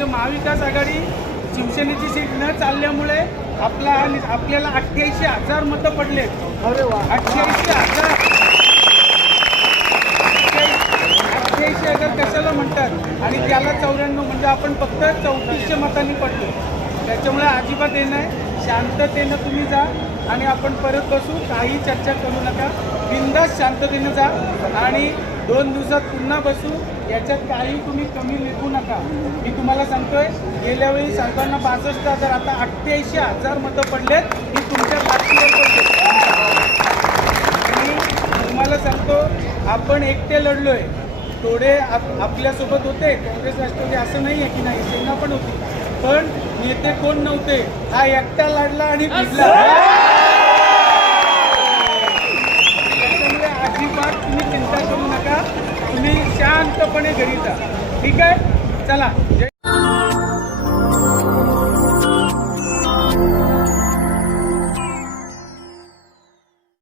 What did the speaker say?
म्हणजे महाविकास आघाडी शिवसेनेची सीट न चालल्यामुळे आपला आपल्याला अठ्ठ्याऐंशी हजार मतं पडले. अरे वा. अठ्ठ्याऐंशी हजार. अठ्ठ्याऐंशी हजार कशाला म्हणतात? आणि त्याला चौऱ्याण्णव म्हणजे आपण फक्त चौतीसशे मतांनी पडलो. त्याच्यामुळे अजिबात हे नाही. शांततेनं तुम्ही जा आणि आपण परत बसू. काही चर्चा करू नका. बिंदास शांततेनं जा आणि दोन दिवसात पुन्हा बसू. याच्यात काही तुम्ही कमी लिखू नका. मी तुम्हाला सांगतोय गेल्या वेळी सांगताना बासष्ट हजार आता अठ्ठ्याऐंशी हजार मतं पडलेत. ही तुमच्या आणि तुम्हाला सांगतो आपण एकटे लढलोय. थोडे आप आपल्यासोबत होते काँग्रेस राष्ट्रवादी असं नाही आहे की नाही सेना पण होती. पण नेते कोण नव्हते? हा एकटा लढला आणि भिडला त्याच्यामुळे अजिबात तुम्ही चिंता करू नका. तुम्ही शांतपणे घरी जा. ठीक आहे? चला.